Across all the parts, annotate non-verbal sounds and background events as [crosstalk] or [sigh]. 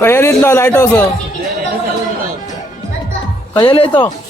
Kaya rin to, light also. Kaya rin to.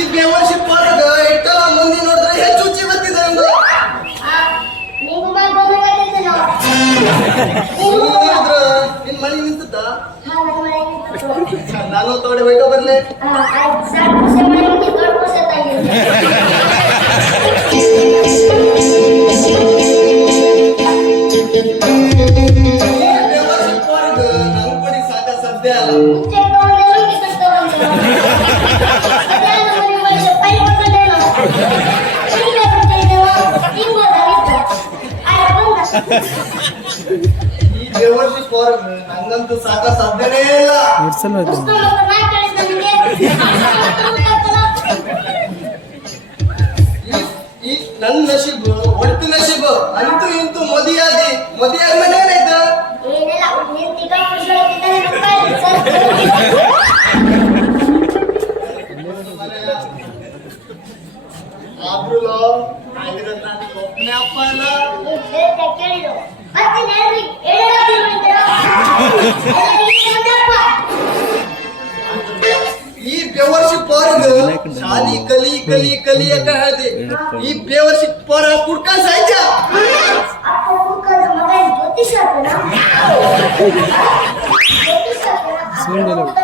ಈ ಬೇವರ್ಷಿ ಪಾರ್ಗ ಇಟ್ಟಲ್ಲ ಮಂದಿ ನೋಡಿದ್ರೆ ಹೆಚ್ಚು ಹುಚ್ಚಿ ಬರ್ತಿದೆ ನಮ್ದು ನೋಡಿದ್ರ ನಿನ್ ಮಳಿ ನಿಂತದ ನಾನು ತೋಡೆ ಬೈಕ ಬರ್ಲೆ ಬೇವರ್ಷಿ ಪಾರ್ಗ ನಂಗ್ ಕೊಡಿ ಸಾಕ ಸದ್ಯ ಅಲ್ಲ ನಂಗಂತೂ ಸಾಕ ಸಾಧ್ಯನೇ ಇಲ್ಲ. ಇರ್ಸಲ್ ಐತೆ ಈ- ಈ ನನ್ ನಶೀಬ್ ಒಟ್ಟು ನಶೀಬ್ ಅಂತೂ ಇಂತೂ ಮದಿಯಾಗಿ ಮದಿಯಾಗಿ ಮೇಲೆ ಏನಾಯ್ತು? ಆದ್ರೂ ಅಪ್ಪ ನಾನು ಒಬ್ನೇ ಅಪ್ಪ ಅಲ್ಲ ಈ ಬೇವರ್ಷಿ ಪಾರ್ಗ ಶಾಲಿ ಕಲಿ ಕಲಿ ಕಲಿ ಅಂತ ಹೇಳ್ದೆ ಈ ಬೇವರ್ಷಿ ಪಾರ ಕುಡ್ಕ ಸಾಯ್ತ ಕಡೆಗೆ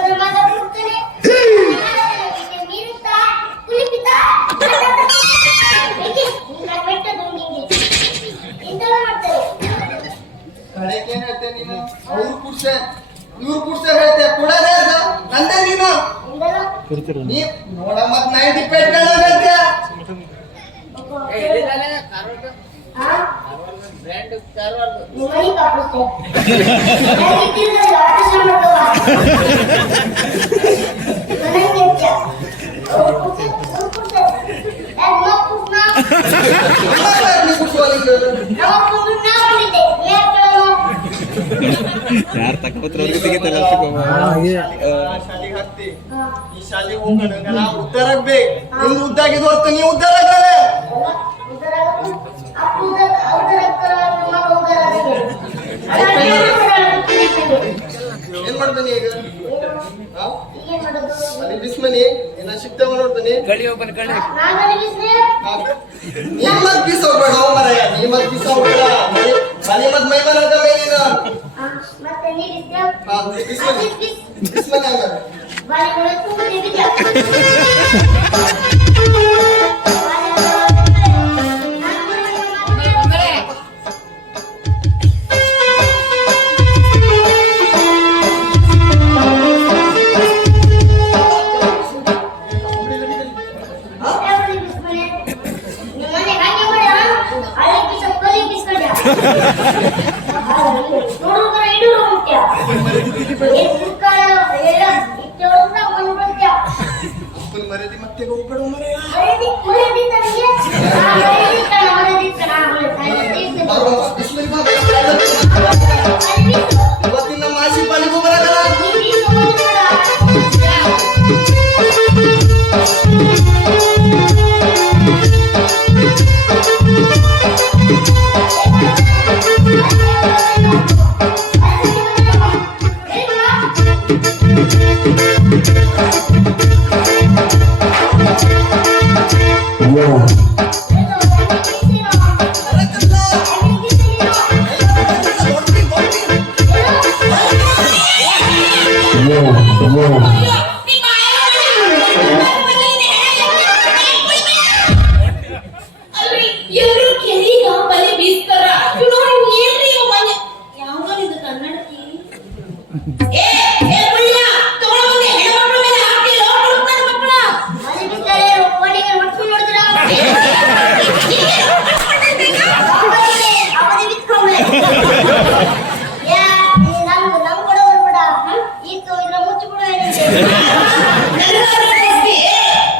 ನೀ ನೋಡ ಮತ್ ನೈ ಡಿಪೆಂಡ್ ಹೇಳ್ತೆ ಮನಿ ಕಾಪಿಸ್ತೇ ನನಗೆ ನೀ ಕುಡ್ಸುವಲ್ಲ ಯಾರು ತಕ್ಕೋತ್ರ ಅವ್ರಿಗೆ ತೆಗಿತಾರೆ ಹಾಗೆ ಶಾಲೆಗೆ ಹಾಕ್ತಿ ಈ ಶಾಲೆ ಹೋಗೋಣ ನಾ ಉದ್ದಾರ ಆಗ್ಬೇಕು ನಿಂದು ಉದ್ದಾಗಿದ್ ಹೊತ್ತು ನೀ ಉದ್ದಾರ ಆಗ್ತಾರೆ ಏನ್ ಮಾಡ್ತಾನೆ ಈಗ ಹಾ? ಅಲ್ಲಿ ಬಿಸ್ಮನಿ ಏನ ಸಿಗ್ತಾವ ನೋಡ್ತಾನೆ ಹಾ. ನೀ ಮತ್ ಬೀಸ್ ಹೋಗ್ಬೇಡ ಅವ್ ಮರಯ್ಯ ನೀ ಮತ್ ಬೀಸ್ ಹೋಗ್ಬೇಡ ಮನೆ ಮತ್ ಮೈ ಮನ ಅದ ಮೇಲಿನ ಮತ್ತೆ ನೀರಿದ್ದೆ ಹಾ ಬಿಸ್ಮನಿ ಬಿಸ್ಮನಿ ಹಂಗಾರೆ वालीमुळे खूप [laughs]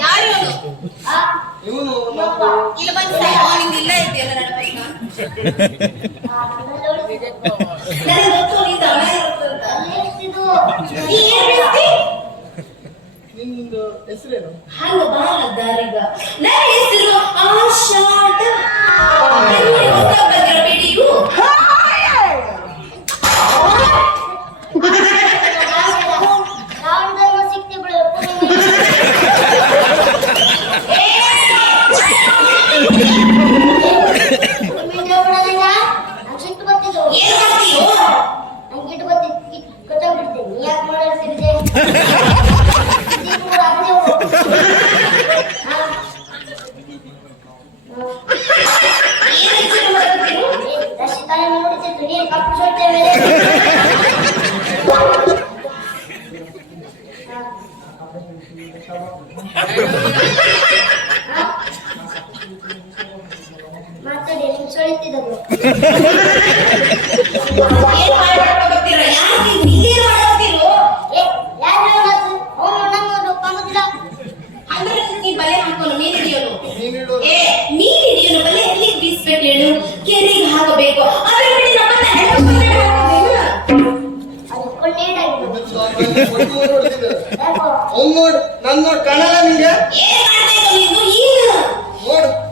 ಯಾರು ಇವನು ಇಲ್ಲ ಇದೆಯಲ್ಲ ನನ್ನ ಪ್ರಶ್ನೆ ನಿಮ್ದು ಹೆಸರೇನು? ಹಾಗೆ ಬಾ ದಾರಿಗ. ನನ್ನ ಹೆಸರು ಆಶಾ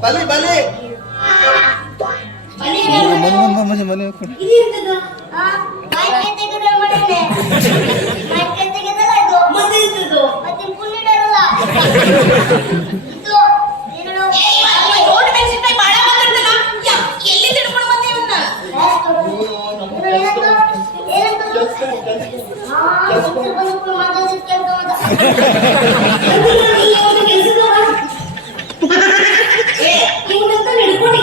ಬಲಿ ಬಲಿ. ಮನೆ ಮನೆ Thank. [laughs]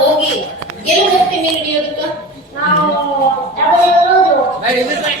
ಹೋಗಿ ಎಲ್ಲಿ ಹೋಗ್ತಿ ಮೀನ್ ಹಿಡಿಯೋದಕ್ಕ ನಾವು ಹೆಂಗಂತಾರೆ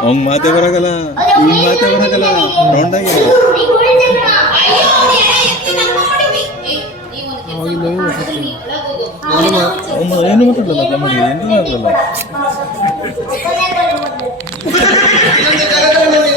ಅವ್ನ್ ಮಾತೆ ಬರಾಗಲ್ಲ ಇವ್ ಮಾತೆ ಬರಾಗಲ್ಲ ರೌಂಡಾಗಿ ಏನು ಮಾತಾಡಲ್ಲ ಕಮ್ಮಿ ಏನು ಮಾತಾಡಲ್ಲ [laughs]